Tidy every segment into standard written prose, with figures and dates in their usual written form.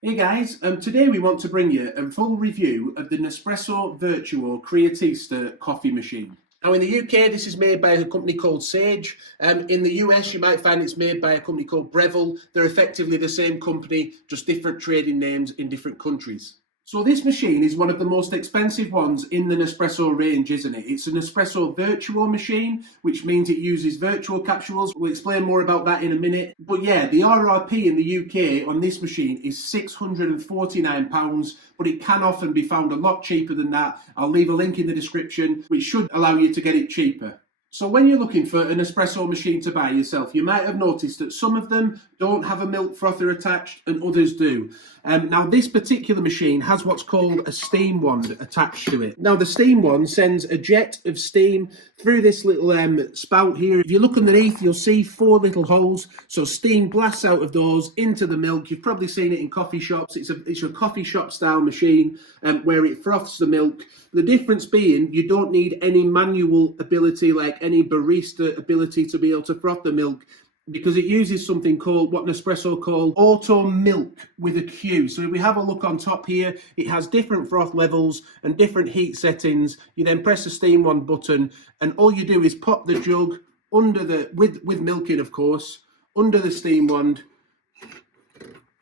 Hey guys, today we want to bring you a full review of the Nespresso Vertuo Creatista coffee machine. Now in the UK this is made by a company called Sage. In the US you might find it's made by a company called Breville. They're effectively the same company, just different trading names in different countries. So this machine is one of the most expensive ones in the Nespresso range, isn't it? It's an Nespresso Vertuo machine, which means it uses virtual capsules. We'll explain more about that in a minute. But yeah, the RRP in the UK on this machine is £649, but it can often be found a lot cheaper than that. I'll leave a link in the description, which should allow you to get it cheaper. So when you're looking for an espresso machine to buy yourself, you might have noticed that some of them don't have a milk frother attached and others do. Now this particular machine has what's called a steam wand attached to it. Now the steam wand sends a jet of steam through this little spout here. If you look underneath, you'll see 4 little holes. So steam blasts out of those into the milk. You've probably seen it in coffee shops. It's a coffee shop style machine where it froths the milk. The difference being you don't need any manual ability like any barista ability to be able to froth the milk, because it uses something called what Nespresso call auto milk with a Q. So if we have a look on top here, it has different froth levels and different heat settings. You then press the steam wand button and all you do is pop the jug under the, with milk in of course, under the steam wand,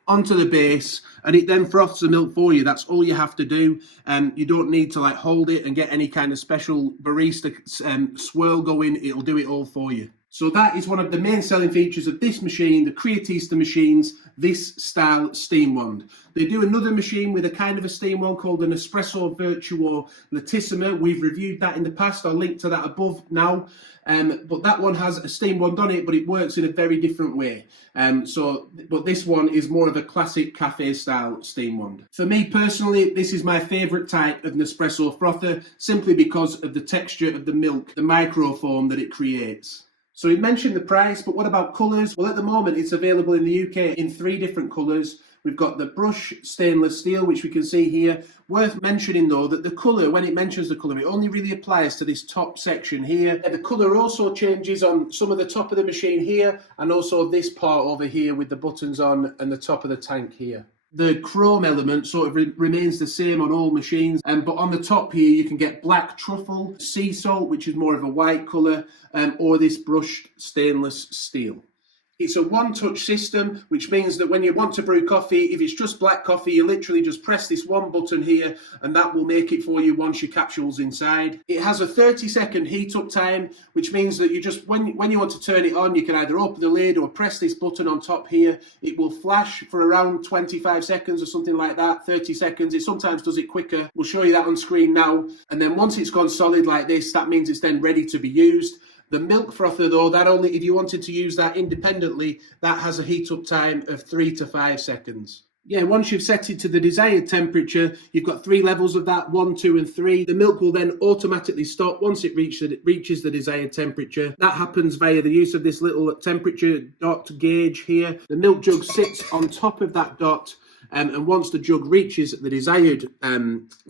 onto the base, and it then froths the milk for you. That's all you have to do. You don't need to like hold it and get any kind of special barista swirl going. It'll do it all for you. So that is one of the main selling features of this machine, the Creatista machines, this style steam wand. They do another machine with a kind of a steam wand called an Espresso Vertuo Latissima. We've reviewed that in the past. I'll link to that above now. But that one has a steam wand on it, but it works in a very different way. But this one is more of a classic cafe style steam wand. For me personally, this is my favorite type of Nespresso frother, simply because of the texture of the milk, the microfoam that it creates. So we mentioned the price, but what about colours? Well, at the moment, it's available in the UK in 3 different colours. We've got the brush stainless steel, which we can see here. Worth mentioning, though, that the colour, when it mentions the colour, it only really applies to this top section here. The colour also changes on some of the top of the machine here, and also this part over here with the buttons on and the top of the tank here. The chrome element sort of remains the same on all machines, but on the top here you can get black truffle, sea salt, which is more of a white colour, or this brushed stainless steel. It's a one-touch system, which means that when you want to brew coffee, if it's just black coffee, you literally just press this one button here and that will make it for you once your capsule's inside. It has a 30-second heat-up time, which means that you just, when you want to turn it on, you can either open the lid or press this button on top here. It will flash for around 25 seconds or something like that, 30 seconds. It sometimes does it quicker. We'll show you that on screen now. And then once it's gone solid like this, that means it's then ready to be used. The milk frother, though, that only, if you wanted to use that independently, that has a heat up time of 3 to 5 seconds. Yeah, once you've set it to the desired temperature, you've got 3 levels of that, 1, 2, and 3. The milk will then automatically stop once it reaches the desired temperature. That happens via the use of this little temperature dot gauge here. The milk jug sits on top of that dot, and once the jug reaches the desired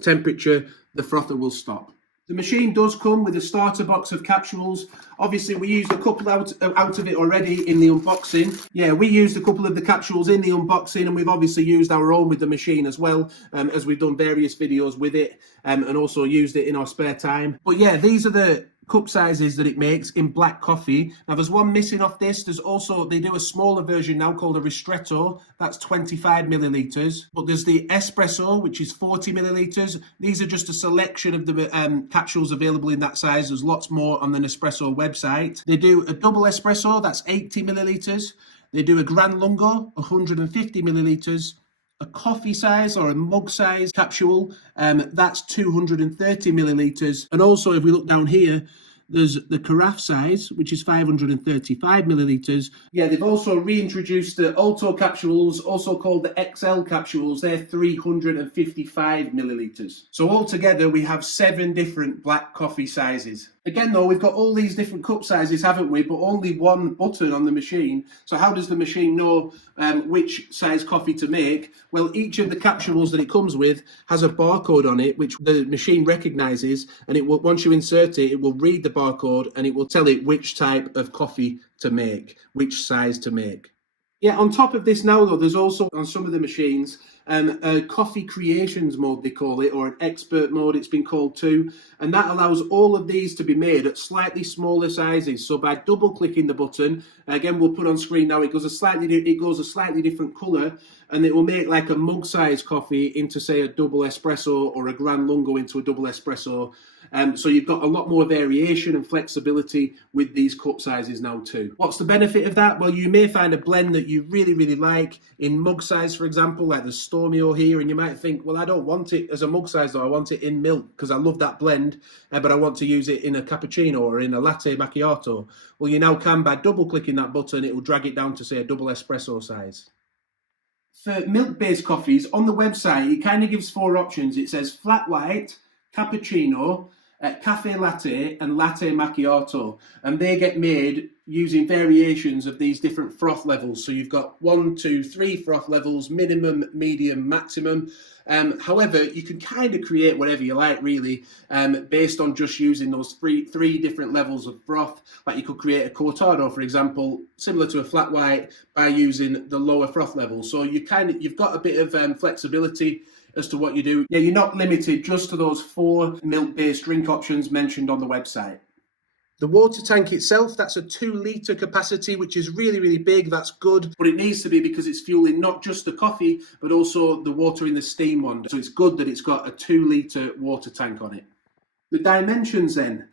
temperature, the frother will stop. The machine does come with a starter box of capsules. Obviously, we used a couple out of it already in the unboxing. Yeah, we used a couple of the capsules in the unboxing, and we've obviously used our own with the machine as well, as we've done various videos with it, and also used it in our spare time. But yeah, these are the cup sizes that it makes in black coffee. Now there's one missing off this. There's also, they do a smaller version now called a ristretto. That's 25 millilitres. But there's the espresso, which is 40 millilitres. These are just a selection of the capsules available in that size. There's lots more on the Nespresso website. They do a double espresso, that's 80 millilitres. They do a Gran Lungo, 150 millilitres. A coffee size or a mug size capsule, that's 230 millilitres. And also, if we look down here, there's the carafe size, which is 535 millilitres. Yeah, they've also reintroduced the Alto capsules, also called the XL capsules. They're 355 millilitres. So altogether, we have 7 different black coffee sizes. Again, though, we've got all these different cup sizes, haven't we? But only one button on the machine. So how does the machine know which size coffee to make? Well, each of the capsules that it comes with has a barcode on it, which the machine recognises. And it will, once you insert it, it will read the barcode and it will tell it which type of coffee to make, which size to make. Yeah, on top of this now, though, there's also on some of the machines, a coffee creations mode, they call it, or an expert mode it's been called too, and that allows all of these to be made at slightly smaller sizes. So by double clicking the button, again we'll put on screen now, it goes a slightly different colour, and it will make like a mug size coffee into, say, a double espresso, or a Gran Lungo into a double espresso. So you've got a lot more variation and flexibility with these cup sizes now too. What's the benefit of that? Well, you may find a blend that you really like in mug size, for example, like the Stormio here, and you might think, well, I don't want it as a mug size though, I want it in milk because I love that blend, but I want to use it in a cappuccino or in a latte macchiato. Well, you now can, by double clicking that button, it will drag it down to, say, a double espresso size. For milk-based coffees, on the website, it kind of gives 4 options. It says flat white, cappuccino, cafe latte, and latte macchiato, and they get made using variations of these different froth levels. So you've got 1, 2, 3 froth levels: minimum, medium, maximum. However, you can kind of create whatever you like, really, based on just using those three different levels of froth. Like you could create a cortado, for example, similar to a flat white, by using the lower froth level. So you've got a bit of flexibility as to what you do. Yeah, you're not limited just to those 4 milk-based drink options mentioned on the website. The water tank itself, that's a 2-litre capacity, which is really big. That's good, but it needs to be, because it's fueling not just the coffee, but also the water in the steam one. So it's good that it's got a 2-litre water tank on it. The dimensions then.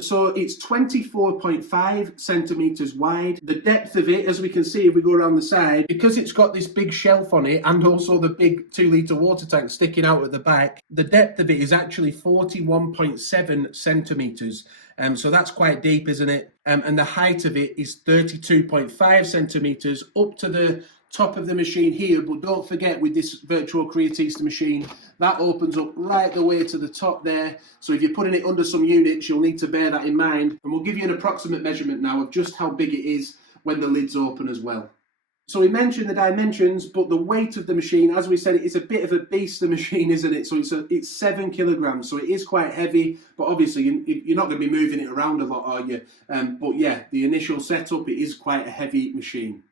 So it's 24.5 centimetres wide. The depth of it, as we can see if we go around the side, because it's got this big shelf on it and also the big 2-litre water tank sticking out at the back, the depth of it is actually 41.7 centimetres. So that's quite deep, isn't it? And the height of it is 32.5 centimetres up to the top of the machine here. But don't forget, with this Vertuo Creatista machine, that opens up right the way to the top there. So if you're putting it under some units, you'll need to bear that in mind. And we'll give you an approximate measurement now of just how big it is when the lid's open as well. So we mentioned the dimensions, but the weight of the machine, as we said, it's a bit of a beast, the machine, isn't it? So it's 7 kilograms, so it is quite heavy, but obviously you're not going to be moving it around a lot, are you? But yeah, the initial setup, it is quite a heavy machine.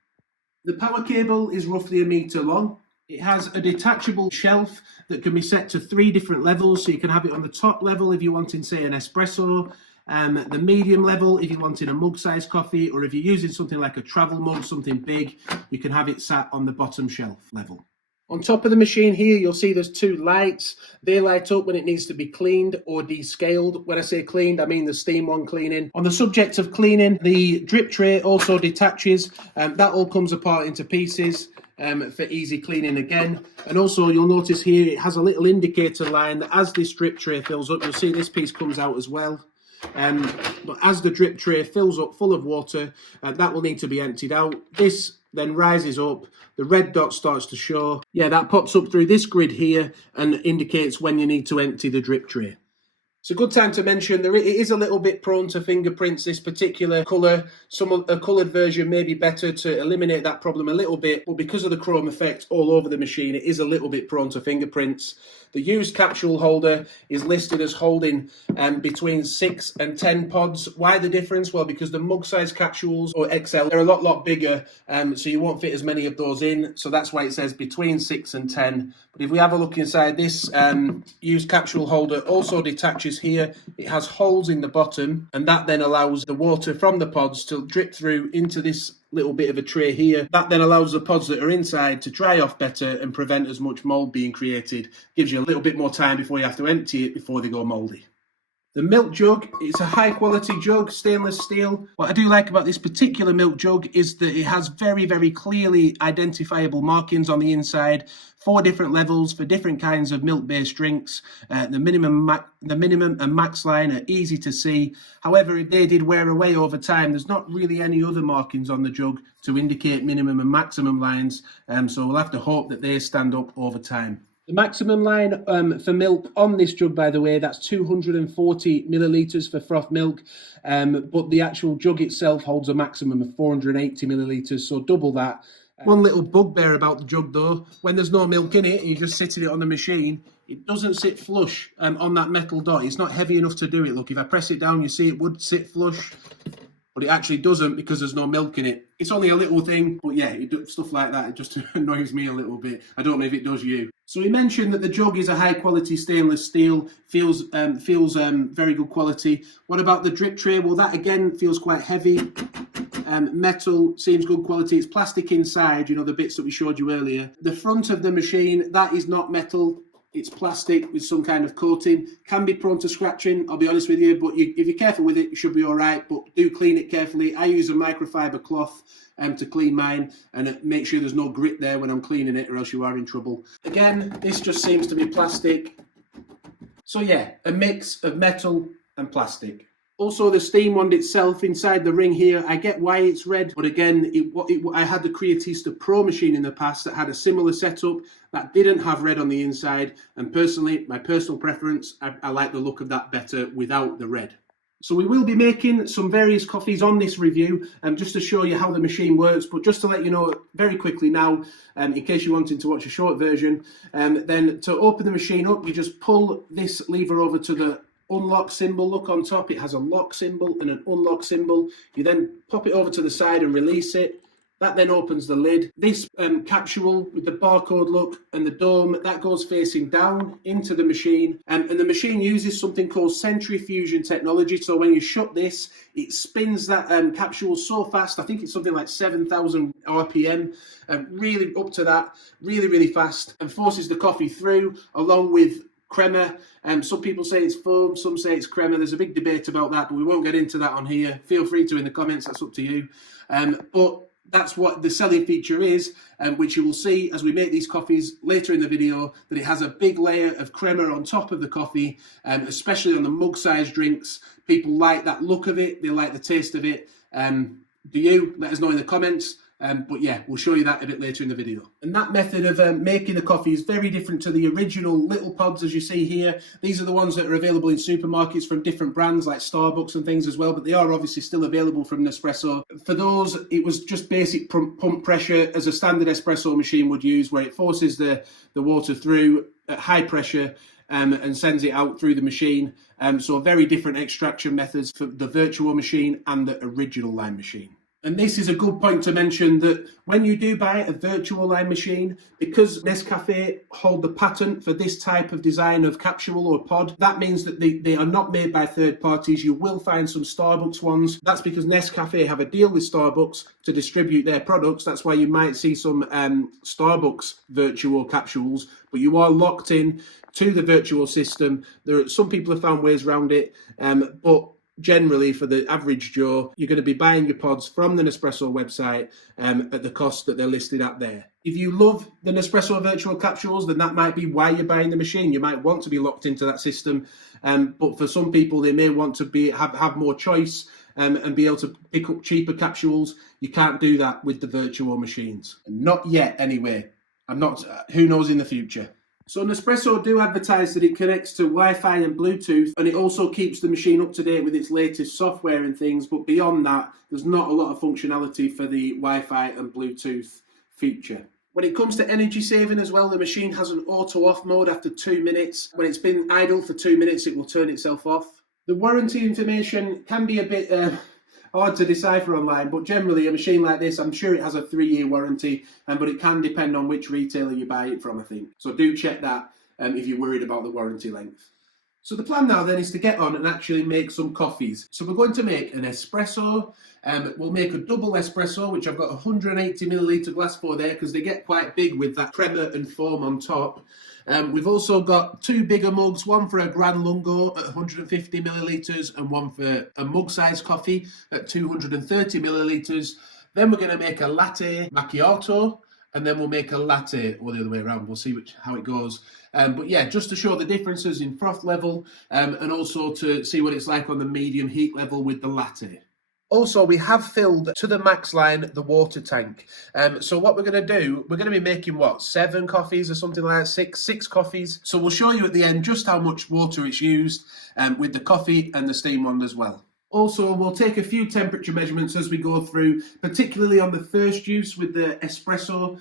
The power cable is roughly 1 meter long. It has a detachable shelf that can be set to 3 different levels, so you can have it on the top level if you're wanting, say, an espresso, the medium level if you're wanting a mug-sized coffee, or if you're using something like a travel mug, something big, you can have it sat on the bottom shelf level. On top of the machine here, you'll see there's 2 lights. They light up when it needs to be cleaned or descaled. When I say cleaned, I mean the steam one cleaning. On the subject of cleaning, the drip tray also detaches. That all comes apart into pieces for easy cleaning again. And also, you'll notice here, it has a little indicator line that as this drip tray fills up, you'll see this piece comes out as well. But as the drip tray fills up full of water, that will need to be emptied out. This then rises up, the red dot starts to show. Yeah, that pops up through this grid here and indicates when you need to empty the drip tray. It's a good time to mention it is a little bit prone to fingerprints, this particular colour. A coloured version may be better to eliminate that problem a little bit, but because of the chrome effect all over the machine, it is a little bit prone to fingerprints. The used capsule holder is listed as holding between 6 and 10 pods. Why the difference? Well, because the mug-sized capsules, or XL, they're a lot bigger, so you won't fit as many of those in. So that's why it says between 6 and 10. But if we have a look inside, this used capsule holder also detaches here. It has holes in the bottom, and that then allows the water from the pods to drip through into this little bit of a tray here. That then allows the pods that are inside to dry off better and prevent as much mold being created. Gives you a little bit more time before you have to empty it before they go moldy. The milk jug, it's a high quality jug, stainless steel. What I do like about this particular milk jug is that it has very clearly identifiable markings on the inside, 4 different levels for different kinds of milk-based drinks. The minimum and max line are easy to see. However, if they did wear away over time, there's not really any other markings on the jug to indicate minimum and maximum lines, so we'll have to hope that they stand up over time. The maximum line for milk on this jug, by the way, that's 240 millilitres for froth milk, but the actual jug itself holds a maximum of 480 millilitres, so double that. One little bugbear about the jug though, when there's no milk in it and you're just sitting it on the machine, it doesn't sit flush on that metal dot. It's not heavy enough to do it. Look, if I press it down, you see it would sit flush. but it actually doesn't because there's no milk in it. It's only a little thing, but yeah, stuff like that, it just annoys me a little bit. I don't know if it does you. So he mentioned that the jug is a high quality stainless steel, feels very good quality. What about the drip tray? Well, that again feels quite heavy. Metal seems good quality. It's plastic inside, you know, the bits that we showed you earlier. The front of the machine, that is not metal. It's plastic with some kind of coating. Can be prone to scratching, I'll be honest with you, but if you're careful with it, you should be all right. But do clean it carefully. I use a microfiber cloth to clean mine, and make sure there's no grit there when I'm cleaning it, or else you are in trouble. Again, this just seems to be plastic. So yeah, a mix of metal and plastic. Also, the steam wand itself inside the ring here, I get why it's red, but again, I had the Creatista Pro machine in the past that had a similar setup that didn't have red on the inside, and personally, my personal preference, I like the look of that better without the red. So we will be making some various coffees on this review, just to show you how the machine works, but just to let you know very quickly now, in case you're wanting to watch a short version, then to open the machine up, you just pull this lever over to the unlock symbol. Look on top, it has a lock symbol and an unlock symbol. You then pop it over to the side and release it. That then opens the lid. This capsule with the barcode look and the dome, that goes facing down into the machine. And the machine uses something called Centrifusion technology. So when you shut this, it spins that capsule so fast. I think it's something like 7,000 RPM, really up to that, really fast, and forces the coffee through along with crema. Some people say it's foam, some say it's crema. There's a big debate about that, but we won't get into that on here. Feel free to in the comments, that's up to you. But that's what the selling feature is, which you will see as we make these coffees later in the video, that it has a big layer of crema on top of the coffee, especially on the mug-sized drinks. People like that look of it, they like the taste of it. Do you? Let us know in the comments. But yeah, we'll show you that a bit later in the video. And that method of making the coffee is very different to the original little pods, as you see here. These are the ones that are available in supermarkets from different brands like Starbucks and things as well, but they are obviously still available from Nespresso. For those, it was just basic pump pressure as a standard espresso machine would use, where it forces the water through at high pressure and sends it out through the machine. So very different extraction methods for the Vertuo machine and the original line machine. And this is a good point to mention that when you do buy a Vertuo line machine, because Nescafé hold the patent for this type of design of capsule or pod, that means that they are not made by third parties. You will find some Starbucks ones. That's because Nescafé have a deal with Starbucks to distribute their products. That's why you might see some Starbucks Vertuo capsules, but you are locked in to the Vertuo system. Some people have found ways around it, but generally, for the average Joe, you're going to be buying your pods from the Nespresso website at the cost that they're listed at there. If you love the Nespresso Vertuo capsules, then that might be why you're buying the machine. You might want to be locked into that system, but for some people, they may want to have more choice and be able to pick up cheaper capsules. You can't do that with the Vertuo machines. Not yet, anyway. Who knows in the future. So Nespresso do advertise that it connects to Wi-Fi and Bluetooth, and it also keeps the machine up to date with its latest software and things, but beyond that, there's not a lot of functionality for the Wi-Fi and Bluetooth feature. When it comes to energy saving as well, the machine has an auto off mode after 2 minutes. When it's been idle for 2 minutes, it will turn itself off. The warranty information can be a bit hard to decipher online, but generally a machine like this, I'm sure it has a 3-year warranty, but it can depend on which retailer you buy it from, I think. So do check that if you're worried about the warranty length. So the plan now then is to get on and actually make some coffees. So we're going to make an espresso. We'll make a double espresso, which I've got a 180 milliliter glass for there because they get quite big with that crema and foam on top. We've also got 2 bigger mugs, one for a Gran Lungo at 150 millilitres and one for a mug-sized coffee at 230 millilitres. Then we're going to make a latte macchiato, and then we'll make a latte, or the other way around. We'll see how it goes. But yeah, just to show the differences in froth level and also to see what it's like on the medium heat level with the latte. Also, we have filled to the max line the water tank. So what we're going to do, we're going to be making, 7 coffees or something like that, six coffees. So we'll show you at the end just how much water it's used with the coffee and the steam wand as well. Also, we'll take a few temperature measurements as we go through, particularly on the first use with the espresso,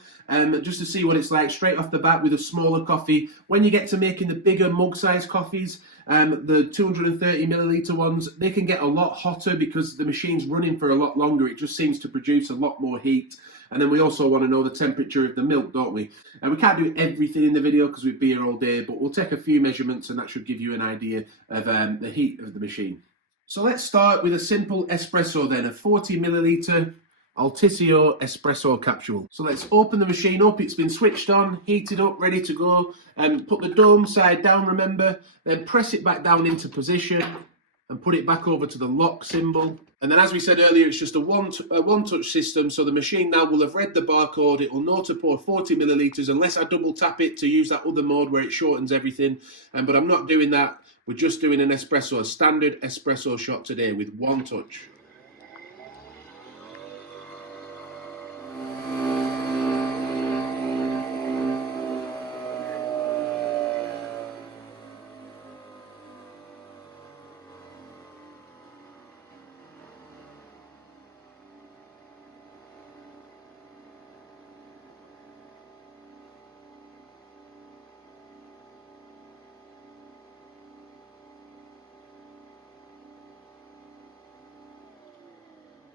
just to see what it's like straight off the bat with a smaller coffee. When you get to making the bigger mug-sized coffees, The 230ml ones, they can get a lot hotter because the machine's running for a lot longer. It just seems to produce a lot more heat. And then we also want to know the temperature of the milk, don't we? And we can't do everything in the video because we'd be here all day, but we'll take a few measurements and that should give you an idea of the heat of the machine. So let's start with a simple espresso then, a 40ml Altissimo espresso capsule. So let's open the machine up. It's been switched on, heated up, ready to go. And put the dome side down, remember. Then press it back down into position and put it back over to the lock symbol. And then, as we said earlier, it's just a one-touch system. So the machine now will have read the barcode. It will know to pour 40ml unless I double tap it to use that other mode where it shortens everything. But I'm not doing that. We're just doing an espresso, a standard espresso shot today with one touch.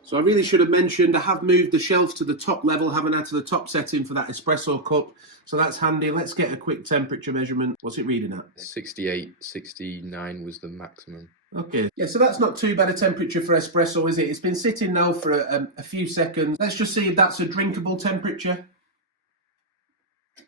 So I really should have mentioned I have moved the shelf to the top level, haven't I, to the top setting for that espresso cup. So that's handy. Let's get a quick temperature measurement. What's it reading at? 68, 69 was the maximum. Okay. Yeah, so that's not too bad a temperature for espresso, is it? It's been sitting now for a few seconds. Let's just see if that's a drinkable temperature.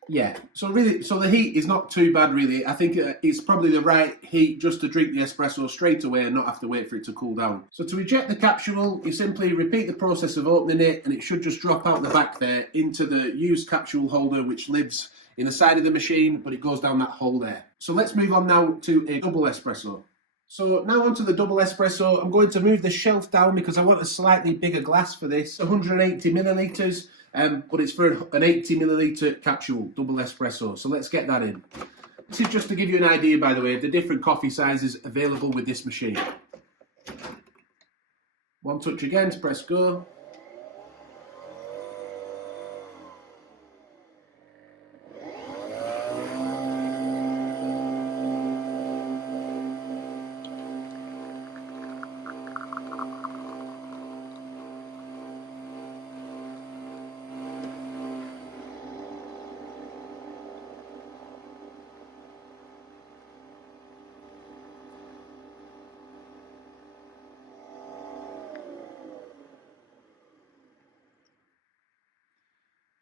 Yeah, so the heat is not too bad really. I think it's probably the right heat just to drink the espresso straight away and not have to wait for it to cool down. So to eject the capsule, you simply repeat the process of opening it and it should just drop out the back there into the used capsule holder which lives in the side of the machine, but it goes down that hole there. So let's move on now to a double espresso. So now onto the double espresso. I'm going to move the shelf down because I want a slightly bigger glass for this, 180ml. But it's for an 80ml capsule, double espresso. So let's get that in. This is just to give you an idea, by the way, of the different coffee sizes available with this machine. One touch again to press go.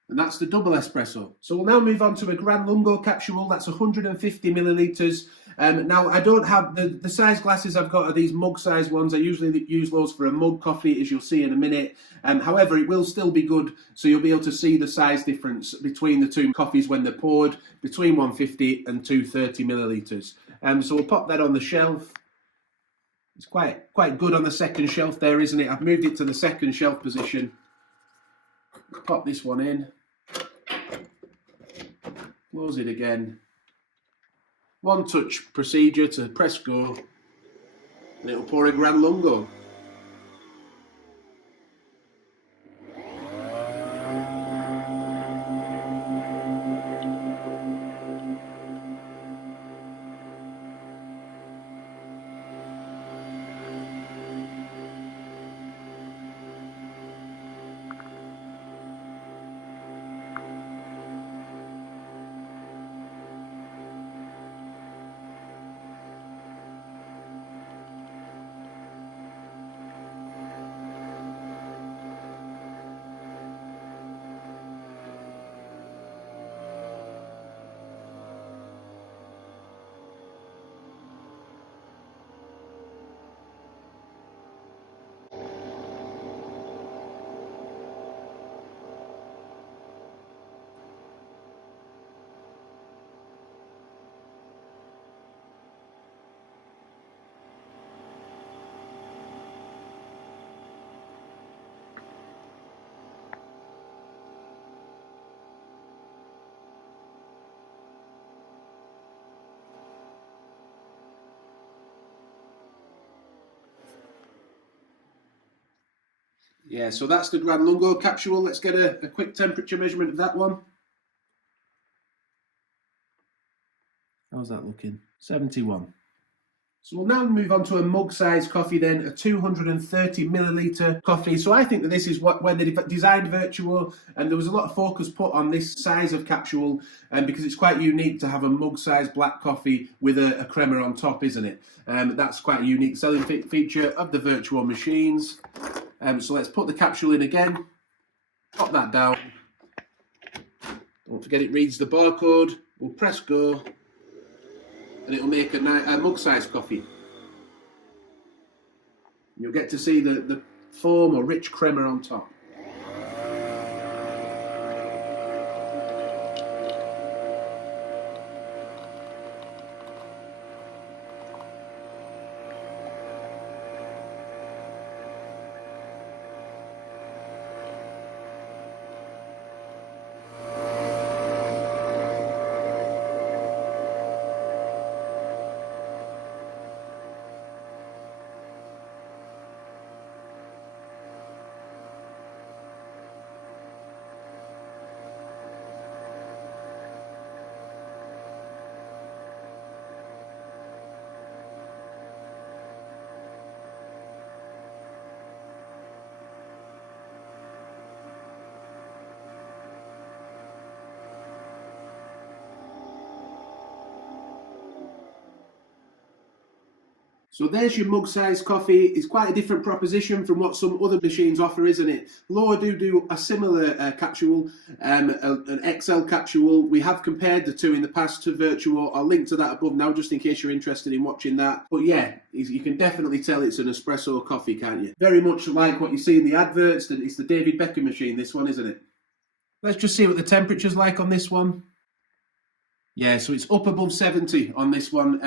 And that's the double espresso. So we'll now move on to a Gran Lungo capsule. That's 150ml. Now I don't have the size glasses I've got are these mug size ones. I usually use those for a mug coffee, as you'll see in a minute. However, it will still be good, so you'll be able to see the size difference between the two coffees when they're poured, between 150 and 230ml. So we'll pop that on the shelf. It's quite good on the second shelf there, isn't it? I've moved it to the second shelf position. Pop this one in. Close it again. One touch procedure to press go. And it'll pour a Gran Lungo. Yeah, so that's the Gran Lungo capsule. Let's get a quick temperature measurement of that one. How's that looking? 71. So we'll now move on to a mug-sized coffee then, a 230 milliliter coffee. So I think that this is when they designed Vertuo, and there was a lot of focus put on this size of capsule, because it's quite unique to have a mug-sized black coffee with a crema on top, isn't it? That's quite a unique selling feature of the Vertuo machines. So let's put the capsule in again, pop that down. Don't forget it reads the barcode. We'll press go, and it'll make a mug-sized coffee. You'll get to see the foam or rich crema on top. So there's your mug-sized coffee. It's quite a different proposition from what some other machines offer, isn't it? Loa do a similar capsule, an XL capsule. We have compared the two in the past to Vertuo. I'll link to that above now, just in case you're interested in watching that. But yeah, you can definitely tell it's an espresso coffee, can't you? Very much like what you see in the adverts. It's the David Beckham machine, this one, isn't it? Let's just see what the temperature's like on this one. Yeah, so it's up above 70 on this one.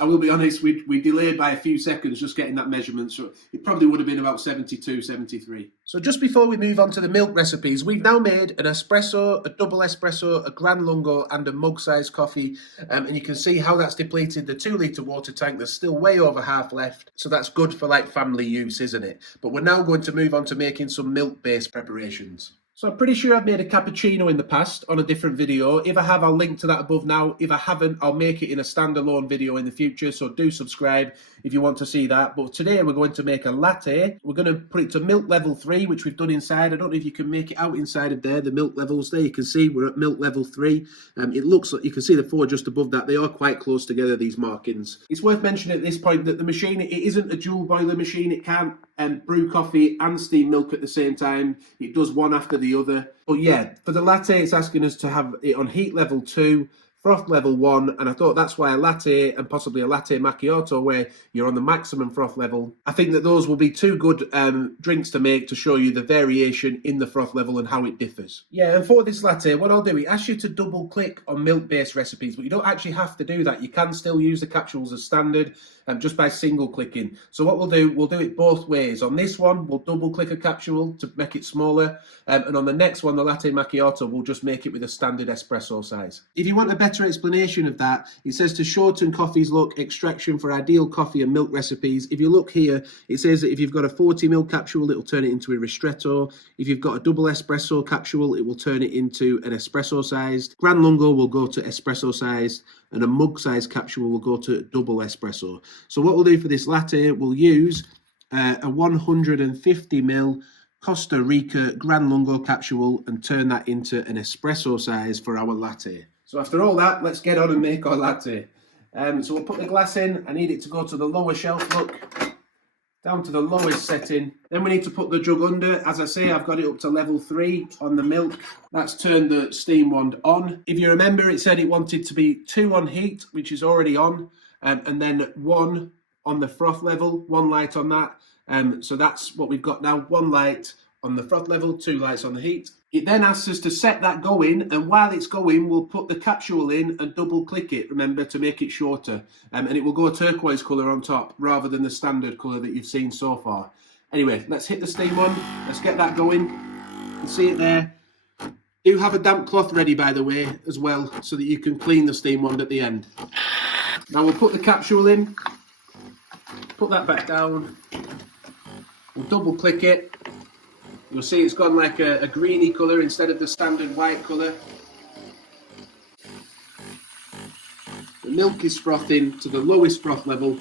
I will be honest, we delayed by a few seconds just getting that measurement, so it probably would have been about 72, 73. So just before we move on to the milk recipes, we've now made an espresso, a double espresso, a Gran Lungo and a mug-sized coffee, and you can see how that's depleted the 2-litre water tank. There's still way over half left, so that's good for like family use, isn't it? But we're now going to move on to making some milk-based preparations. So I'm pretty sure I've made a cappuccino in the past on a different video. If I have, I'll link to that above now. If I haven't, I'll make it in a standalone video in the future. So do subscribe if you want to see that. But today we're going to make a latte. We're going to put it to milk level 3, which we've done inside. I don't know if you can make it out inside of there, the milk levels there. You can see we're at milk level 3. It looks like you can see the 4 just above that. They are quite close together, these markings. It's worth mentioning at this point that the machine, it isn't a dual boiler machine. It can't brew coffee and steam milk at the same time. It does one after the other. But yeah, for the latte, it's asking us to have it on heat level 2, froth level 1, and I thought that's why a latte and possibly a latte macchiato where you're on the maximum froth level. I think that those will be 2 good drinks to make to show you the variation in the froth level and how it differs. Yeah, and for this latte, what I'll do, it asks you to double click on milk-based recipes, but you don't actually have to do that. You can still use the capsules as standard just by single clicking. So what we'll do it both ways. On this one, we'll double click a capsule to make it smaller, and on the next one, the latte macchiato, we'll just make it with a standard espresso size. If you want a better explanation of that, it says to shorten coffee's look, extraction for ideal coffee and milk recipes. If you look here, it says that if you've got a 40 ml capsule, it'll turn it into a ristretto. If you've got a double espresso capsule, it will turn it into an espresso sized. Gran Lungo will go to espresso sized, and a mug sized capsule will go to double espresso. So what we'll do for this latte, we'll use a 150 ml Costa Rica Gran Lungo capsule and turn that into an espresso size for our latte. So after all that, let's get on and make our latte. So we'll put the glass in. I need it to go to the lower shelf, look, down to the lowest setting. Then we need to put the jug under. As I say, I've got it up to level 3 on the milk. That's turned the steam wand on. If you remember, it said it wanted to be 2 on heat, which is already on, and then 1 on the froth level, 1 light on that. So that's what we've got now, 1 light on the froth level, 2 lights on the heat. It then asks us to set that going, and while it's going, we'll put the capsule in and double click it, remember, to make it shorter. And it will go a turquoise colour on top, rather than the standard colour that you've seen so far. Anyway, let's hit the steam on, let's get that going. You can see it there. Do have a damp cloth ready, by the way, as well, so that you can clean the steam wand at the end. Now we'll put the capsule in, put that back down, we'll double click it. You'll see it's gone like a greeny colour instead of the standard white colour. The milk is frothing to the lowest froth level,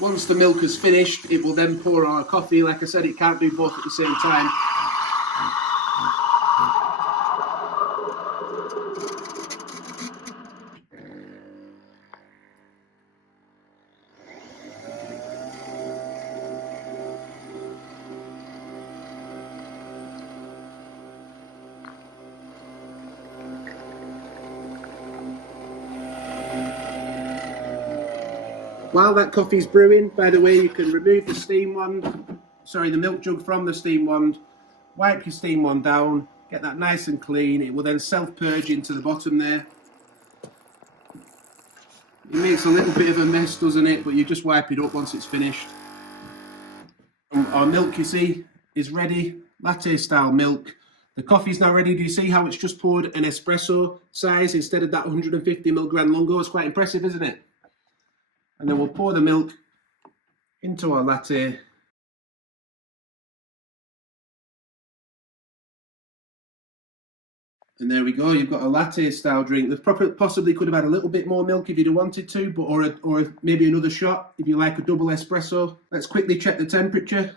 Once the milk is finished, it will then pour our coffee. Like I said, it can't do both at the same time. While that coffee's brewing, by the way, you can remove the steam wand, sorry, the milk jug from the steam wand, wipe your steam wand down, get that nice and clean. It will then self-purge into the bottom there. It makes a little bit of a mess, doesn't it? But you just wipe it up once it's finished. Our milk, you see, is ready. Latte style milk. The coffee's now ready. Do you see how it's just poured an espresso size instead of that 150ml Gran Lungo? It's quite impressive, isn't it? And then we'll pour the milk into our latte. And there we go, you've got a latte style drink. They possibly could have had a little bit more milk if you'd have wanted to, but or maybe another shot if you like a double espresso. Let's quickly check the temperature.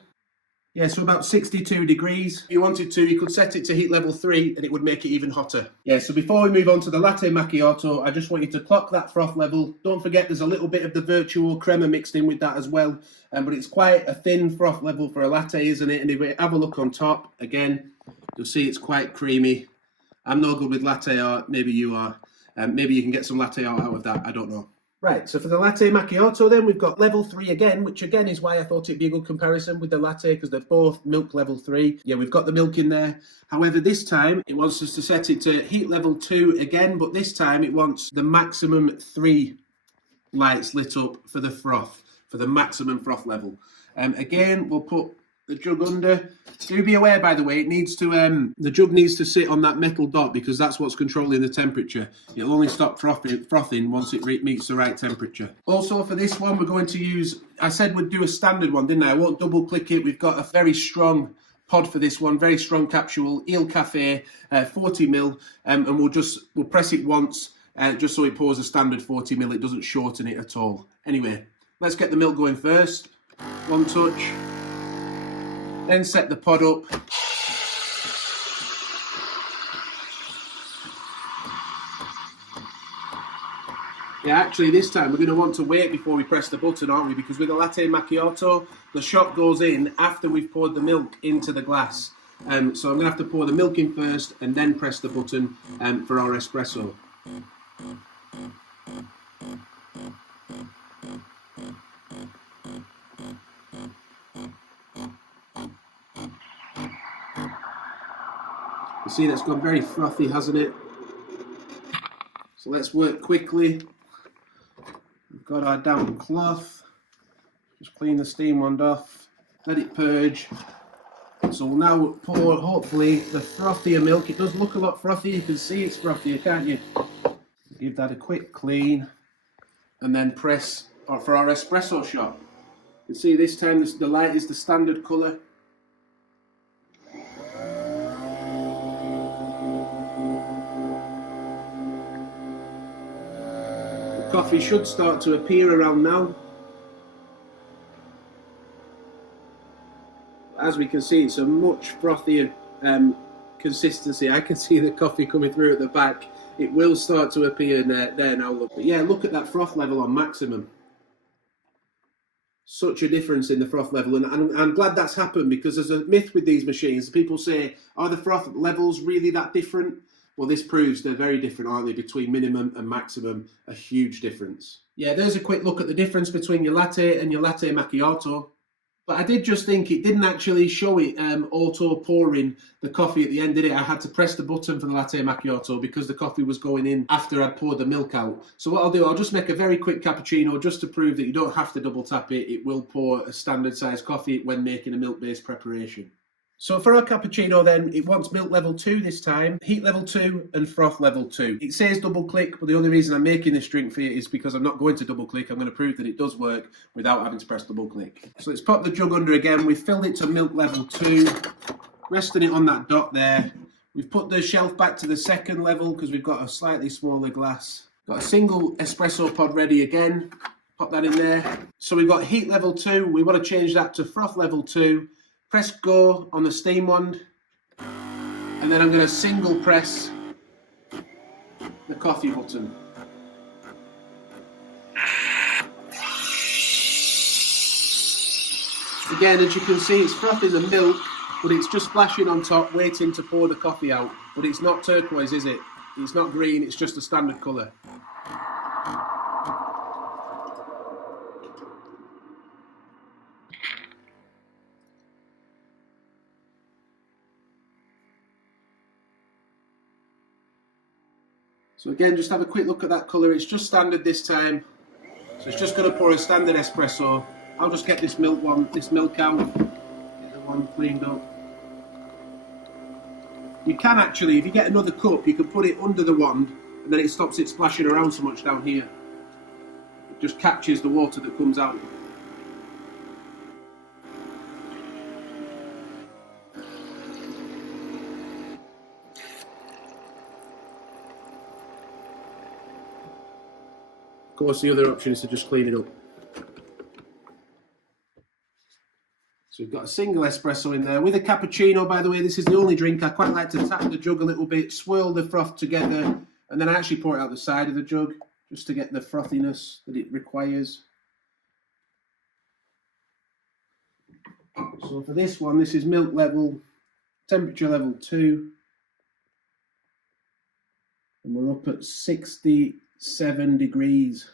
Yeah, so about 62 degrees. If you wanted to, you could set it to heat level 3 and it would make it even hotter. Yeah, so before we move on to the latte macchiato, I just want you to clock that froth level. Don't forget there's a little bit of the Vertuo crema mixed in with that as well. But it's quite a thin froth level for a latte, isn't it? And if we have a look on top, again, you'll see it's quite creamy. I'm no good with latte art, maybe you are. Maybe you can get some latte art out of that, I don't know. Right, so for the latte macchiato then, we've got level 3 again, which again is why I thought it'd be a good comparison with the latte, because they're both milk level 3. Yeah, we've got the milk in there. However, this time it wants us to set it to heat level 2 again, but this time it wants the maximum 3 lights lit up for the froth, for the maximum froth level. Again, we'll put the jug under. Do be aware, by the way, it needs to the jug needs to sit on that metal dot because that's what's controlling the temperature. It'll only stop frothing once it meets the right temperature. Also for this one, we're going to use, I said we'd do a standard one, didn't I won't double click it. We've got a very strong pod for this one, very strong capsule, Caffe, 40ml, and we'll press it once just so it pours a standard 40ml. It doesn't shorten it at all. Anyway, let's get the milk going first. One touch. Then set the pod up. Yeah, actually this time we're going to want to wait before we press the button, aren't we? Because with a latte macchiato, the shot goes in after we've poured the milk into the glass. So I'm going to have to pour the milk in first and then press the button for our espresso. You see that's gone very frothy, hasn't it? So let's work quickly. We've got our damp cloth. Just clean the steam wand off. Let it purge. So we'll now pour, hopefully, the frothier milk. It does look a lot frothy. You can see it's frothier, can't you? Give that a quick clean. And then press for our espresso shot. You can see this time the light is the standard colour. Coffee should start to appear around now. As we can see, it's a much frothier consistency. I can see the coffee coming through at the back. It will start to appear there now. Look. But yeah, look at that froth level on maximum. Such a difference in the froth level, and I'm glad that's happened because there's a myth with these machines. People say, are the froth levels really that different? Well, this proves they're very different, aren't they? Between minimum and maximum, a huge difference. Yeah, there's a quick look at the difference between your latte and your latte macchiato. But I did just think it didn't actually show it auto pouring the coffee at the end, did it? I had to press the button for the latte macchiato because the coffee was going in after I'd poured the milk out. So what I'll do, I'll just make a very quick cappuccino just to prove that you don't have to double tap it. It will pour a standard size coffee when making a milk-based preparation. So for our cappuccino then, it wants milk level 2 this time, heat level 2 and froth level 2. It says double click, but the only reason I'm making this drink for you is because I'm not going to double click. I'm going to prove that it does work without having to press double click. So let's pop the jug under again. We've filled it to milk level 2, resting it on that dot there. We've put the shelf back to the second level because we've got a slightly smaller glass. Got a single espresso pod ready again. Pop that in there. So we've got heat level 2. We want to change that to froth level 2. Press go on the steam wand. And then I'm going to single press the coffee button. Again, as you can see, it's frothing the milk, but it's just splashing on top, waiting to pour the coffee out. But it's not turquoise, is it? It's not green, it's just a standard colour. So again, just have a quick look at that colour. It's just standard this time. So it's just going to pour a standard espresso. I'll just get this milk out. Get the one cleaned up. You can actually, if you get another cup, you can put it under the wand and then it stops it splashing around so much down here. It just captures the water that comes out. Of course, the other option is to just clean it up. So we've got a single espresso in there. With a cappuccino, by the way, this is the only drink I quite like to tap the jug a little bit, swirl the froth together, and then I actually pour it out the side of the jug just to get the frothiness that it requires. So for this one, this is milk level, temperature level 2. And we're up at 67 degrees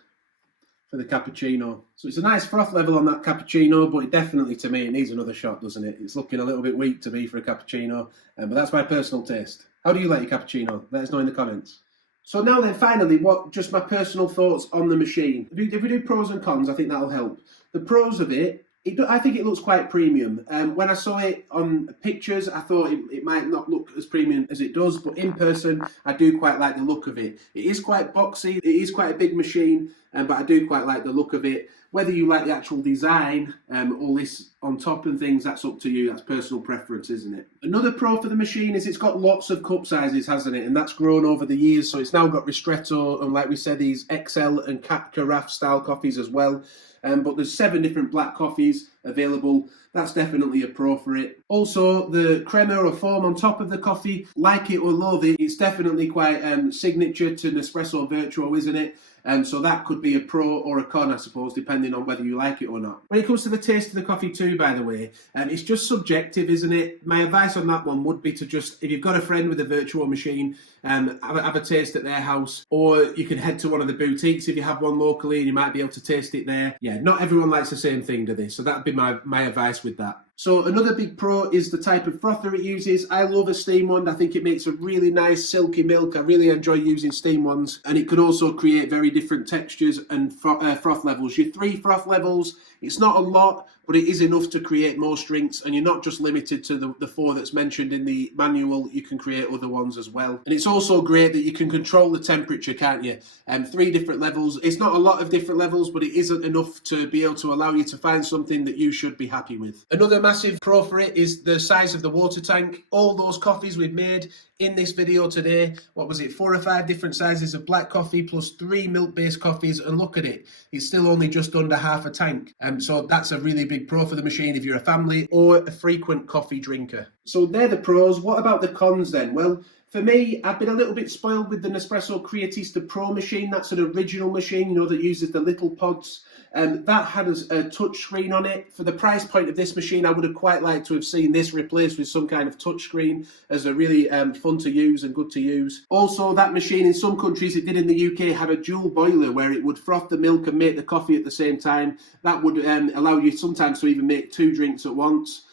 for the cappuccino. So it's a nice froth level on that cappuccino, but it definitely, to me, it needs another shot, doesn't it? It's looking a little bit weak to me for a cappuccino, but that's my personal taste. How do you like your cappuccino? Let us know in the comments. So now then, finally, just my personal thoughts on the machine. If we do pros and cons, I think that'll help. The pros of it, I think it looks quite premium. When I saw it on pictures, I thought it might not look as premium as it does, but in person, I do quite like the look of it. It is quite boxy, it is quite a big machine, but I do quite like the look of it. Whether you like the actual design, all this on top and things, that's up to you. That's personal preference, isn't it? Another pro for the machine is it's got lots of cup sizes, hasn't it? And that's grown over the years. So it's now got ristretto and, like we said, these XL and carafe style coffees as well. But there's 7 different black coffees available. That's definitely a pro for it. Also, the crema or foam on top of the coffee, like it or loathe it, it's definitely quite signature to Nespresso Vertuo, isn't it? So that could be a pro or a con, I suppose, depending on whether you like it or not. When it comes to the taste of the coffee too, by the way, it's just subjective, isn't it? My advice on that one would be to just, if you've got a friend with a Vertuo machine, have a taste at their house, or you can head to one of the boutiques if you have one locally and you might be able to taste it there. Yeah, not everyone likes the same thing, do they? So that'd be my advice with that. So another big pro is the type of frother it uses. I love a steam wand. I think it makes a really nice silky milk. I really enjoy using steam wands, and it can also create very different textures and froth levels. Your 3 froth levels, it's not a lot, but it is enough to create most drinks, and you're not just limited to the 4 that's mentioned in the manual. You can create other ones as well. And it's also great that you can control the temperature, can't you? 3 different levels. It's not a lot of different levels, but it isn't enough to be able to allow you to find something that you should be happy with. Another massive pro for it is the size of the water tank. All those coffees we've made in this video today, 4 or 5 different sizes of black coffee plus 3 milk-based coffees, and look at it, it's still only just under half a tank. So that's a really big pro for the machine if you're a family or a frequent coffee drinker. So they're the pros. What about the cons then? Well, for me, I've been a little bit spoiled with the Nespresso Creatista Pro machine. That's an original machine, that uses the little pods. That had a touch screen on it. For the price point of this machine, I would have quite liked to have seen this replaced with some kind of touch screen, as a really fun to use and good to use. Also, that machine, in some countries, it did in the UK, had a dual boiler where it would froth the milk and make the coffee at the same time. That would allow you sometimes to even make 2 drinks at once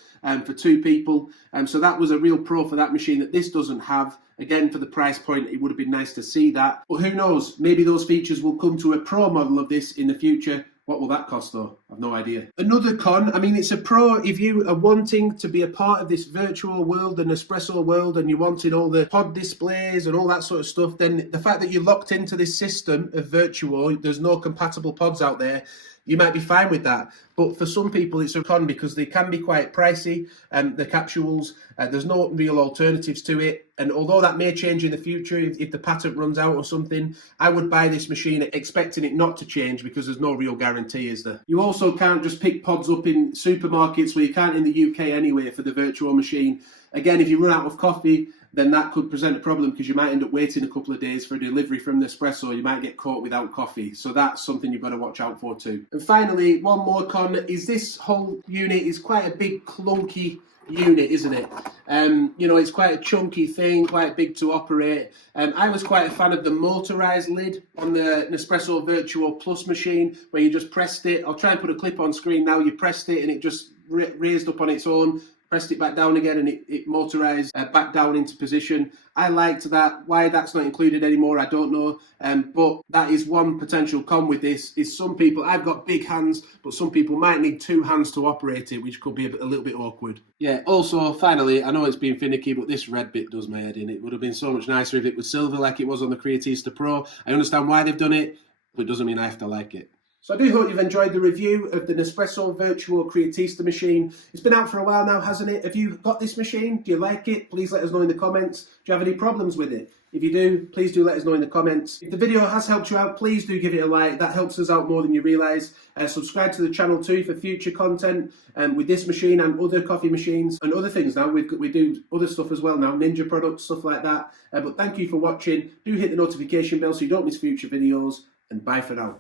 for 2 people. So that was a real pro for that machine that this doesn't have. Again, for the price point, it would have been nice to see that. But who knows? Maybe those features will come to a pro model of this in the future. What will that cost though? I've no idea. Another con, it's a pro if you are wanting to be a part of this virtual world, the Nespresso world, and you wanted all the pod displays and all that sort of stuff, then the fact that you're locked into this system of Vertuo, there's no compatible pods out there, you might be fine with that. But for some people, it's a con because they can be quite pricey. The capsules, there's no real alternatives to it. And although that may change in the future, if the patent runs out or something, I would buy this machine expecting it not to change because there's no real guarantee, is there? You also can't just pick pods up in supermarkets, where you can't in the UK anyway for the Vertuo machine. Again, if you run out of coffee, then that could present a problem because you might end up waiting a couple of days for a delivery from Nespresso. You might get caught without coffee. So that's something you've got to watch out for too. And finally, one more con is this whole unit is quite a big clunky unit, isn't it? You know, it's quite a chunky thing, quite big to operate. I was quite a fan of the motorized lid on the Nespresso Vertuo Plus machine, where you just pressed it. I'll try and put a clip on screen now. You pressed it and it just raised up on its own, pressed it back down again, and it motorized back down into position. I liked that. Why that's not included anymore, I don't know. But that is one potential con with this, is some people, I've got big hands, but some people might need two hands to operate it, which could be a little bit awkward. Yeah, also, finally, I know it's been finicky, but this red bit does my head in. It would have been so much nicer if it was silver like it was on the Creatista Pro. I understand why they've done it, but it doesn't mean I have to like it. So I do hope you've enjoyed the review of the Nespresso Vertuo Creatista machine. It's been out for a while now, hasn't it? Have you got this machine? Do you like it? Please let us know in the comments. Do you have any problems with it? If you do, please do let us know in the comments. If the video has helped you out, please do give it a like. That helps us out more than you realise. Subscribe to the channel too for future content with this machine and other coffee machines and other things now. We do other stuff as well now, Ninja products, stuff like that. But thank you for watching. Do hit the notification bell so you don't miss future videos, and bye for now.